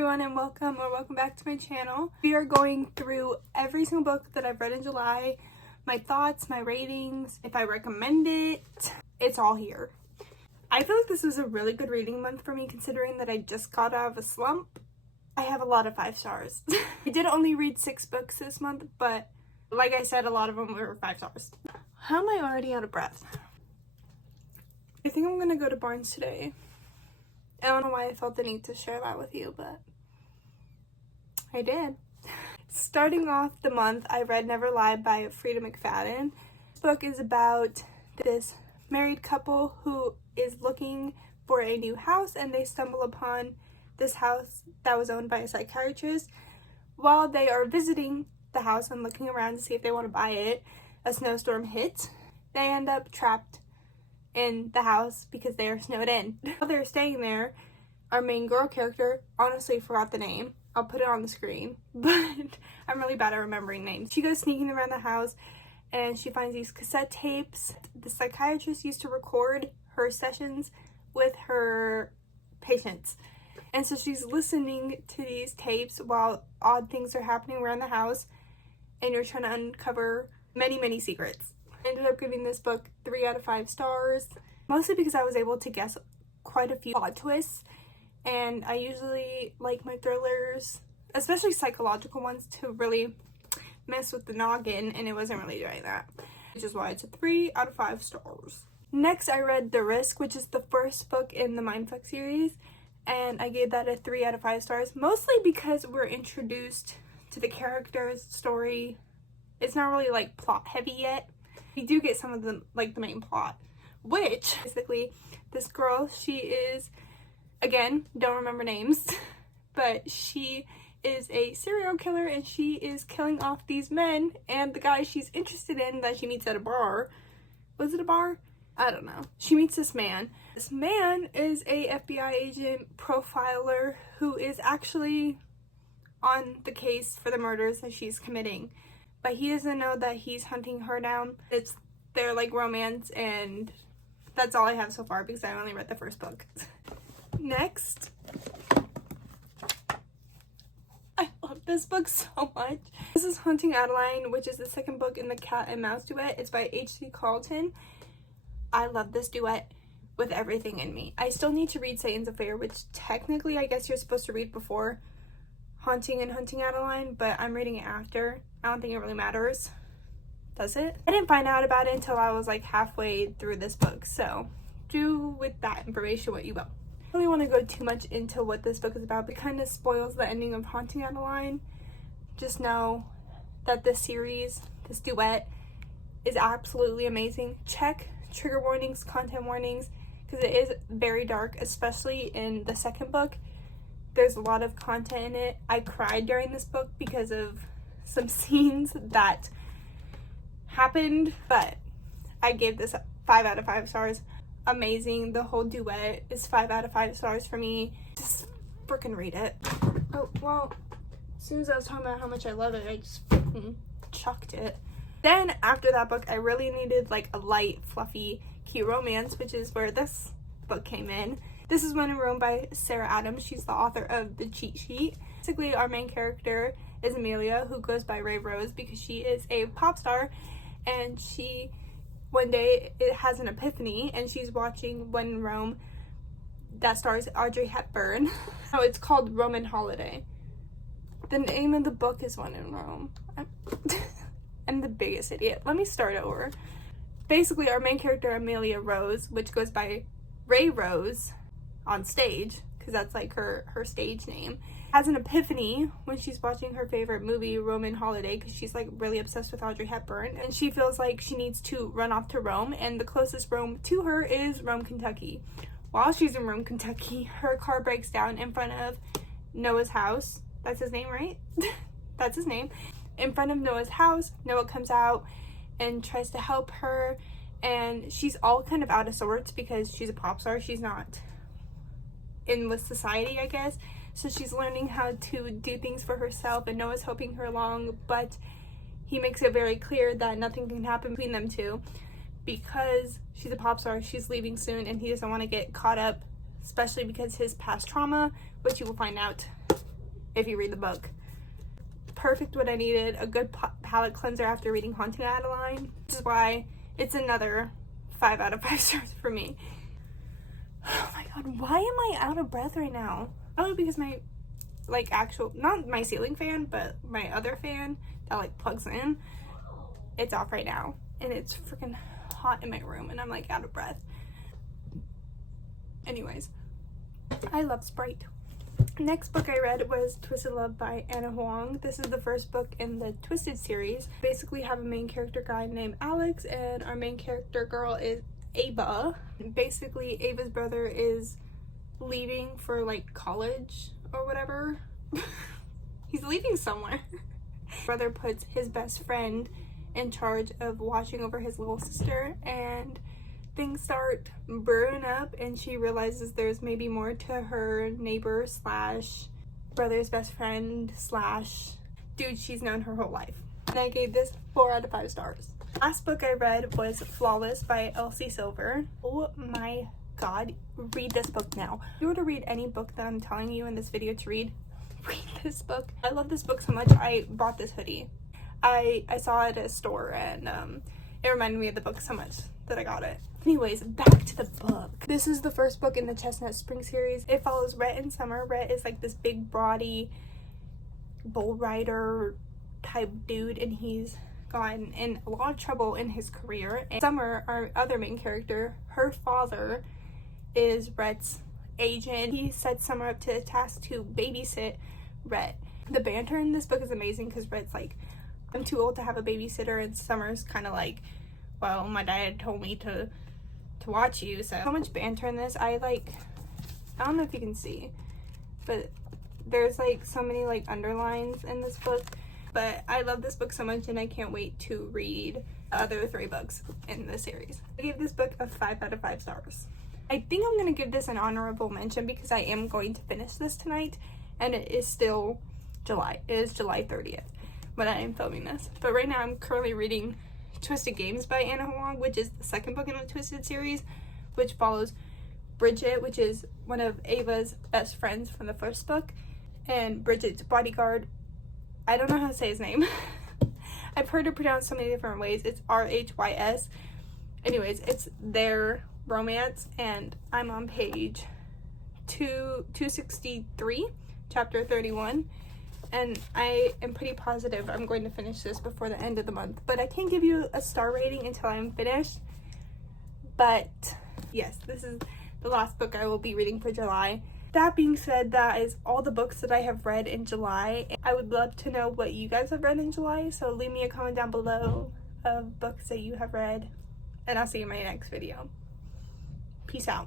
everyone, and welcome back to my channel. We are going through every single book that I've read in July, my thoughts, my ratings, if I recommend it, it's all here. I feel like this was a really good reading month for me considering that I just got out of a slump. I have a lot of 5 stars. I did only read 6 books this month, but like I said, a lot of them were 5 stars. How am I already out of breath? I think I'm gonna go to Barnes today. I don't know why I felt the need to share that with you, but I did. Starting off the month, I read Never Lie by Frida McFadden. This book is about this married couple who is looking for a new house, and they stumble upon this house that was owned by a psychiatrist. While they are visiting the house and looking around to see if they want to buy it, a snowstorm hits. They end up trapped in the house because they are snowed in. While they're staying there, our main girl character, honestly forgot the name. I'll put it on the screen, but I'm really bad at remembering names. She goes sneaking around the house and she finds these cassette tapes. The psychiatrist used to record her sessions with her patients. And so she's listening to these tapes while odd things are happening around the house, and you're trying to uncover many secrets. I ended up giving this book 3 out of 5 stars, mostly because I was able to guess quite a few plot twists, and I usually like my thrillers, especially psychological ones, to really mess with the noggin, and it wasn't really doing that, which is why it's a 3 out of 5 stars. Next, I read The Risk, which is the first book in the Mindfuck series, and I gave that a 3 out of 5 stars, mostly because we're introduced to the character's story. It's not really like plot heavy yet. We do get some of the main plot, which basically this girl, she is, again, don't remember names, but she is a serial killer and she is killing off these men, and the guy she's interested in that she meets at a bar, was it a bar? I don't know. She meets this man. This man is a FBI agent profiler who is actually on the case for the murders that she's committing. But he doesn't know that he's hunting her down. It's their romance, and that's all I have so far because I only read the first book. Next, I love this book so much. This is Haunting Adeline, which is the second book in the Cat and Mouse duet. It's by H.C. Carlton. I love this duet with everything in me. I still need to read Satan's Affair, which technically I guess you're supposed to read before Haunting and Hunting Adeline, but I'm reading it after. I don't think it really matters. Does it? I didn't find out about it until I was halfway through this book, so do with that information what you will. I don't really want to go too much into what this book is about, but it kind of spoils the ending of Haunting Adeline. Just know that this series, this duet, is absolutely amazing. Check trigger warnings, content warnings, because it is very dark, especially in the second book. There's a lot of content in it. I cried during this book because of some scenes that happened, but I gave this 5 out of 5 stars. Amazing. The whole duet is 5 out of 5 stars for me. Just freaking read it. Oh, well, as soon as I was talking about how much I love it, I just chucked it. Then after that book, I really needed a light, fluffy, cute romance, which is where this book came in. This is When in Rome by Sarah Adams. She's the author of The Cheat Sheet. Basically, our main character is Amelia, who goes by Ray Rose because she is a pop star, and she one day has an epiphany and she's watching When in Rome that stars Audrey Hepburn. So it's called Roman Holiday. The name of the book is When in Rome. I'm the biggest idiot. Let me start over. Basically, our main character, Amelia Rose, which goes by Ray Rose on stage, because that's her stage name, has an epiphany when she's watching her favorite movie, Roman Holiday, because she's really obsessed with Audrey Hepburn, and she feels like she needs to run off to Rome, and the closest Rome to her is Rome, Kentucky. While she's in Rome, Kentucky, her car breaks down in front of Noah's house. That's his name, right? That's his name. In front of Noah's house, Noah comes out and tries to help her, and she's all kind of out of sorts because she's a pop star. She's not in with society, I guess. So she's learning how to do things for herself, and Noah's helping her along, but he makes it very clear that nothing can happen between them two because she's a pop star, she's leaving soon, and he doesn't want to get caught up, especially because his past trauma, which you will find out if you read the book. Perfect what I needed, a good palate cleanser after reading Haunting Adeline. This is why it's another 5 out of 5 stars for me. Oh my god, why am I out of breath right now? Probably because my, like, actual, not my ceiling fan, but my other fan that, like, plugs in, it's off right now. And it's freaking hot in my room, and I'm, like, out of breath. Anyways, I love Sprite. Next book I read was Twisted Love by Anna Huang. This is the first book in the Twisted series. Basically have a main character guy named Alex, and our main character girl is Ava. Basically, Ava's brother is leaving for, like, college or whatever. He's leaving somewhere. Brother puts his best friend in charge of watching over his little sister, and things start brewing up, and she realizes there's maybe more to her neighbor slash brother's best friend slash dude she's known her whole life. And I gave this 4 out of 5 stars. Last book I read was Flawless by Elsie Silver. Oh my god, read this book now. If you were to read any book that I'm telling you in this video to read this book. I love this book so much, I bought this hoodie. I saw it at a store, and it reminded me of the book so much that I got it. Anyways, back to the book. This is the first book in the Chestnut Spring series. It follows Rhett and Summer. Rhett is like this big, brawdy, bull rider type dude, and he's gotten in a lot of trouble in his career. And Summer, our other main character, her father is Rhett's agent. He sets Summer up to a task to babysit Rhett. The banter in this book is amazing because Rhett's like, I'm too old to have a babysitter, and Summer's kind of like, well, my dad told me to watch you. So much banter in this. I don't know if you can see, but there's like so many like underlines in this book. But I love this book so much, and I can't wait to read the other 3 books in the series. I gave this book a 5 out of 5 stars. I think I'm gonna give this an honorable mention because I am going to finish this tonight, and it is still July. It is July 30th when I am filming this. But right now I'm currently reading Twisted Games by Anna Huang, which is the second book in the Twisted series, which follows Bridget, which is one of Ava's best friends from the first book, and Bridget's bodyguard. I don't know how to say his name. I've heard it pronounced so many different ways. It's R-H-Y-S. Anyways, it's their romance, and I'm on page 263, chapter 31. And I am pretty positive I'm going to finish this before the end of the month. But I can't give you a star rating until I'm finished. But yes, this is the last book I will be reading for July. That being said, that is all the books that I have read in July. I would love to know what you guys have read in July. So leave me a comment down below of books that you have read. And I'll see you in my next video. Peace out.